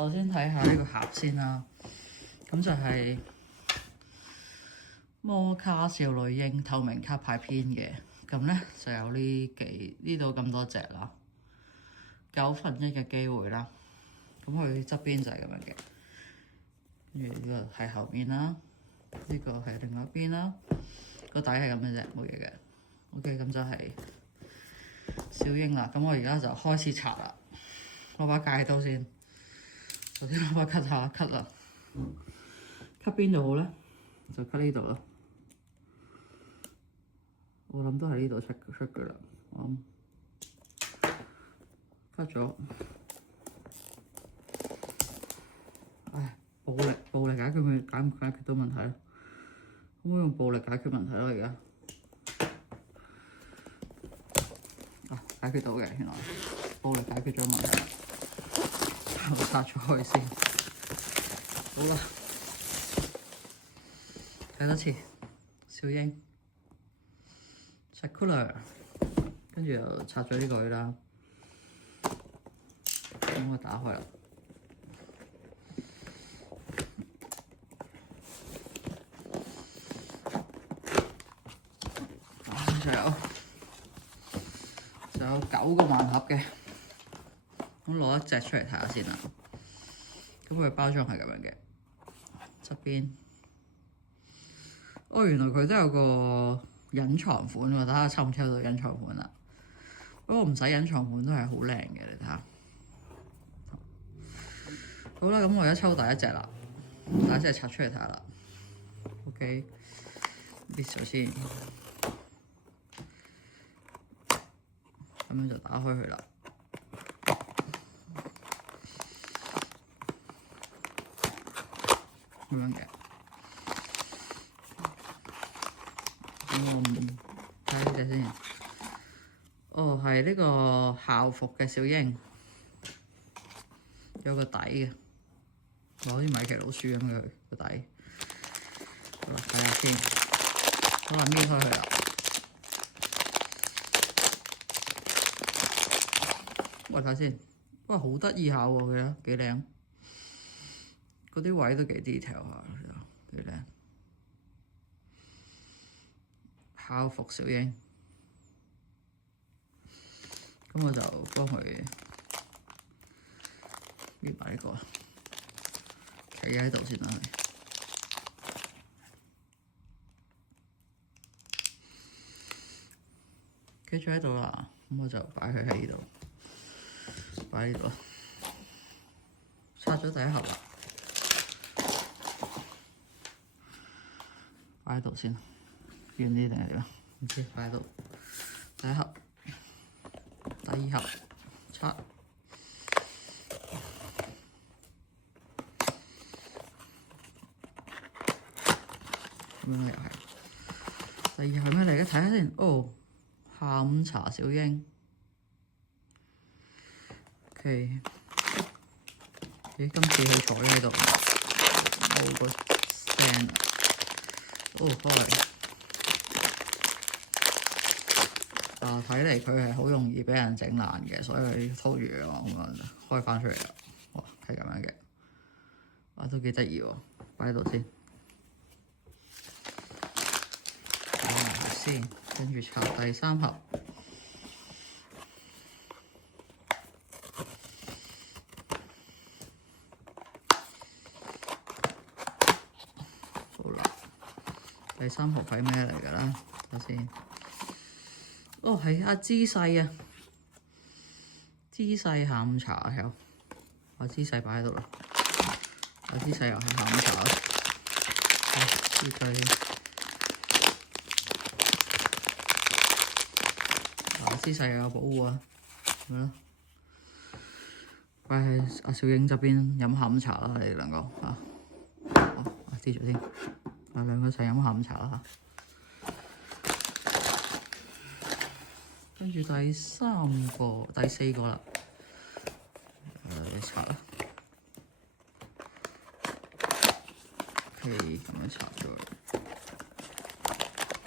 首先睇下呢個盒先啦。咁就係摩卡少女櫻透明卡牌篇嘅。咁咧就有呢度咁多隻啦，1/9嘅機會啦。咁佢側邊就係咁樣嘅，跟住呢個係後面啦，呢個係另外一邊啦，個底係咁嘅啫，冇嘢嘅。OK， 咁就係小櫻啦。咁我而家就開始拆啦，攞把戒刀先。首先攞把cut下cut啦，cut邊度好咧？就cut呢度啦。我諗都係呢度出嘅啦。cut咗。唉，暴力解決到問題啦。可唔可以用暴力解決問題咯？而家解決到嘅，原來暴力解決咗問題。我拆咗佢先。好啦，睇多次小櫻 Sakura， 跟住又拆咗呢個啦。咁我打開啦。仲有9個盲盒嘅，咁攞一隻出嚟睇下先啦。咁佢包裝係咁樣嘅，側邊。哦，原來佢都有個隱藏款喎，睇下抽唔抽到隱藏款啦。不過唔使隱藏款都係好靚嘅，你睇下。好啦，咁我而家抽第一隻啦，第一隻拆出嚟睇下啦。OK， 呢首先。咁樣就打開佢啦，咁樣嘅。咁我睇呢隻先。哦，係呢個校服嘅小櫻，有個底嘅，好似米奇老鼠咁嘅個底。好啦，睇下先，好啦，搣開佢啦。我睇先，哇，好得意下喎，佢幾靚，嗰啲位都幾 detail 下，幾靚。校服小櫻，咁我就幫佢搣埋呢個，企喺度先啦。企咗喺度啦，咁我就擺佢喺呢度。擺呢度，拆咗第一盒啦，擺喺度先，遠啲定係點啊？唔知，擺喺度。第一盒，第二盒，拆。咁樣又係。第二盒係咩嚟嘅？睇下先。哦，下午茶小櫻。OK， 咦，今次佢坐咗喺度，冇個聲。哦，開。睇嚟佢係好容易俾人整爛嘅，所以佢拖住我咁樣開翻出嚟啦。哇，係咁樣嘅，哇，都幾得意喎，擺喺度先。擺埋先，跟住拆第三盒。第三盒係咩嚟㗎啦？睇下先。哦，係阿姿勢啊，姿勢下午茶有，阿姿勢擺喺度啦。阿姿勢又係下午茶啦。姿勢，姿勢又有保護啊，係咯。擺喺阿小櫻側邊飲下午茶啦，你哋兩個嚇。好，我知咗先。兩個一齊飲下午茶啦嚇，跟住第四個啦，拆啦。OK， 咁樣拆咗，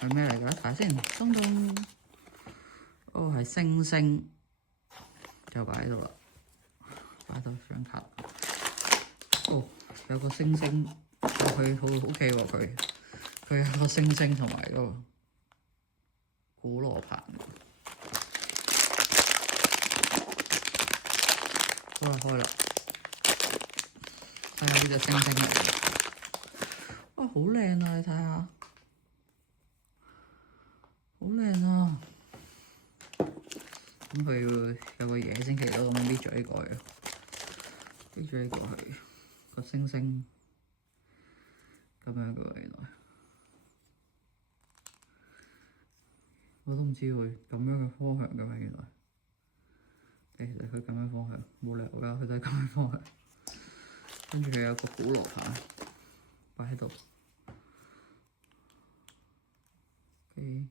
係咩嚟㗎？睇下先，咚咚，哦，係星星，就擺喺度啦，擺到張卡。有個星星，佢好 OK 喎，佢有個星星同埋個古羅盤。好啦，開啦，睇下呢隻星星嚟嘅。哇，好靚啊！你睇下，好靚啊！咁佢有個野星期都咁樣搣咗呢個嘅，搣咗呢個係個星星咁樣嘅喎，原來我都唔知會咁樣嘅方向嘅嘛，原來其實佢咁樣方向冇理由㗎，佢都係咁樣方向。跟住佢有個古羅盤擺喺度。咦，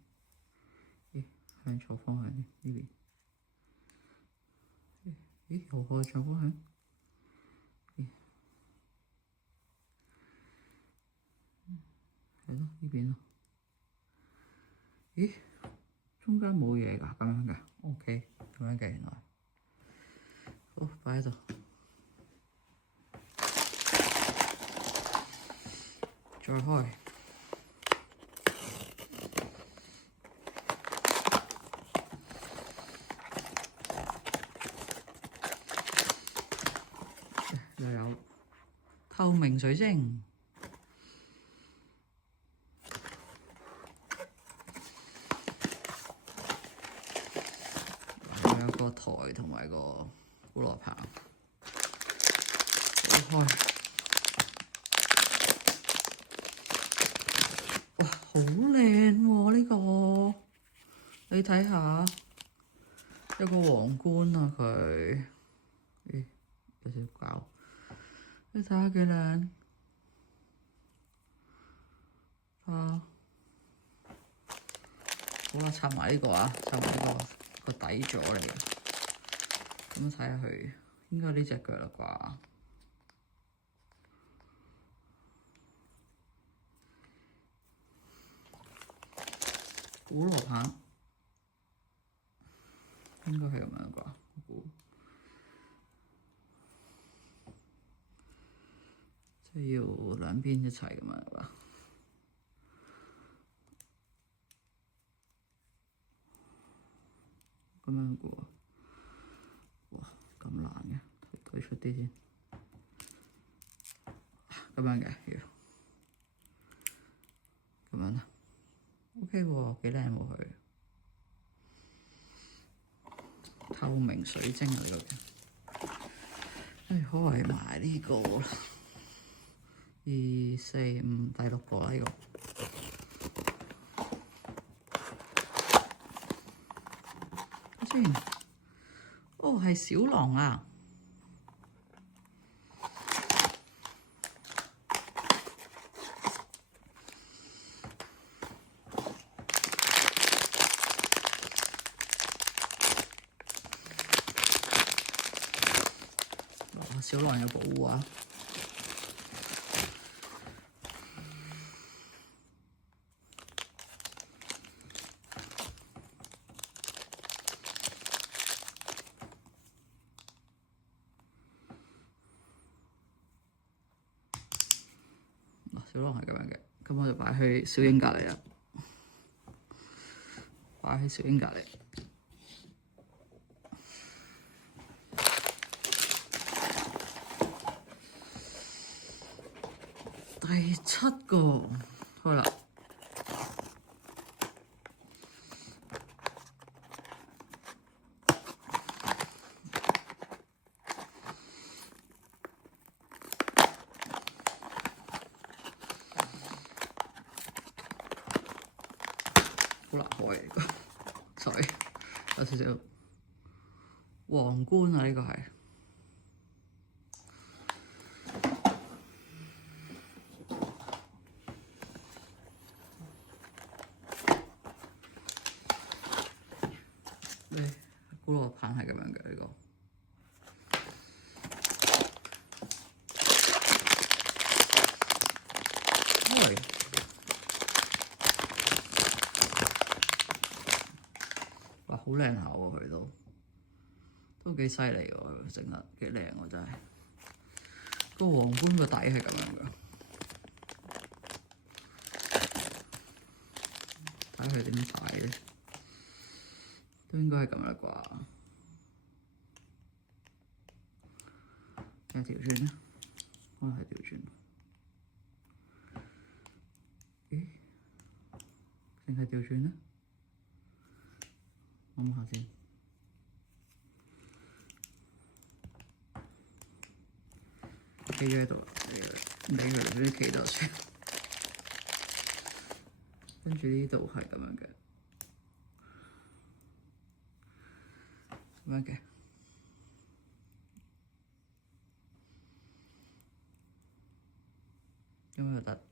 向錯方向呢邊？咦，又開錯方向？係咯，呢邊咯。咦，中間冇嘢㗎，咁樣㗎。OK，咁樣嘅原來。好，擺喺度。再開。又有透明水晶，仲有個台同埋個古羅盤。開，哇，好靚喎！呢個你睇下，有個皇冠啊佢，咦，有少少搞。你睇下幾靚啊！好啦，插埋呢個啊，插埋呢個底座嚟嘅。咁睇下佢，應該呢隻腳啦啩？古羅盤應該係咁樣啩？即係要兩邊一齊咁樣吧。咁樣嘅喎，哇，咁難嘅，退出啲先。咁樣嘅要，咁樣啦。OK 喎，幾靚喎佢。透明水晶啊呢個嘅，開埋呢個啦。2、4、5，第6個啦呢個。先，哦係小狼啊！小狼有保護啊！小狼係咁樣嘅，咁我就擺去小英隔離啦，擺喺小英隔離。第7個開啦，好難開個，sorry，有少少皇冠啊！呢個係。古羅盤係咁樣嘅呢個，哇，好靚下喎佢都幾犀利喎，整得幾靚喎真係。個皇冠個底係咁樣嘅，睇佢點擺咧，都應該係咁啦啩。睇下調轉啦，可能係調轉。咦？定係調轉咧？諗下先。企咗喺度，你佢啲企度先，跟住呢度係咁樣嘅，咁樣嘅，咁樣就得，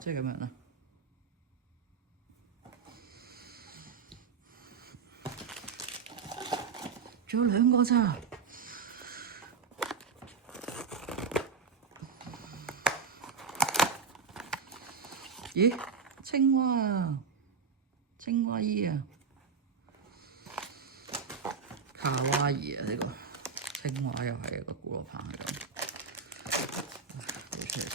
即係咁樣啦。仲有2個咋？咦？青蛙啊！青蛙衣啊！卡哇伊啊！呢個青蛙又係一個古羅棒嚟咁。攞出嚟先。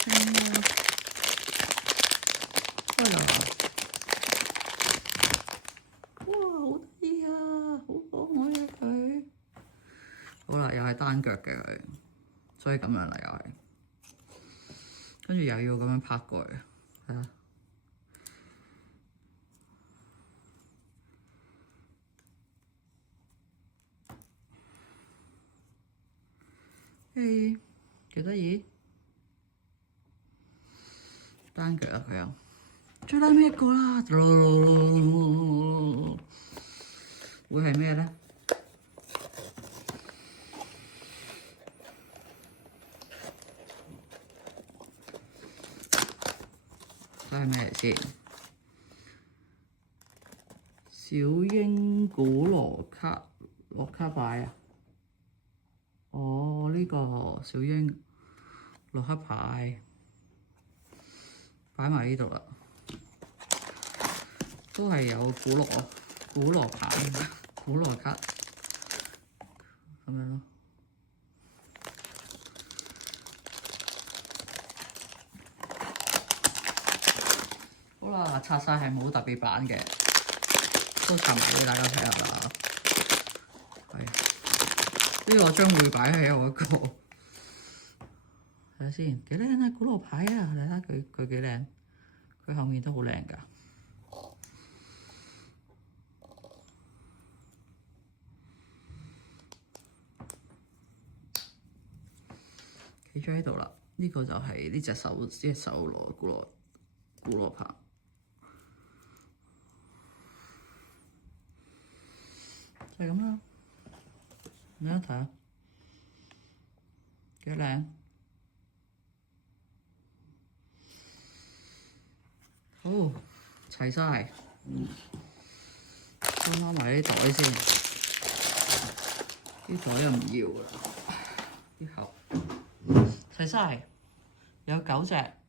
青蛙，開啦！好得意啊，好可愛啊佢。好啦，又係單腳嘅佢，所以咁樣啦又係，跟住又要咁樣拍過去，係啊。嘿，幾得意，單腳啊佢又，最拉尾一個啦，會係咩咧？睇下咩嚟先？小鷹古羅卡洛卡牌啊！哦，呢個小鷹洛克牌擺埋呢度啦，都係有古羅牌、古羅卡咁樣咯。好啦，拆晒係冇特別版嘅，都拆埋俾大家睇下啦。係呢個將會擺喺我一個睇下先，幾靚啊！古羅牌啊，你睇佢幾靚，佢後面都好靚㗎。企咗喺度啦，呢個就係呢隻手攞古羅牌。就係咁啦，你一睇下幾靚，好齊晒，收翻埋啲袋先，啲袋又唔要啦，啲盒齊晒，有9隻。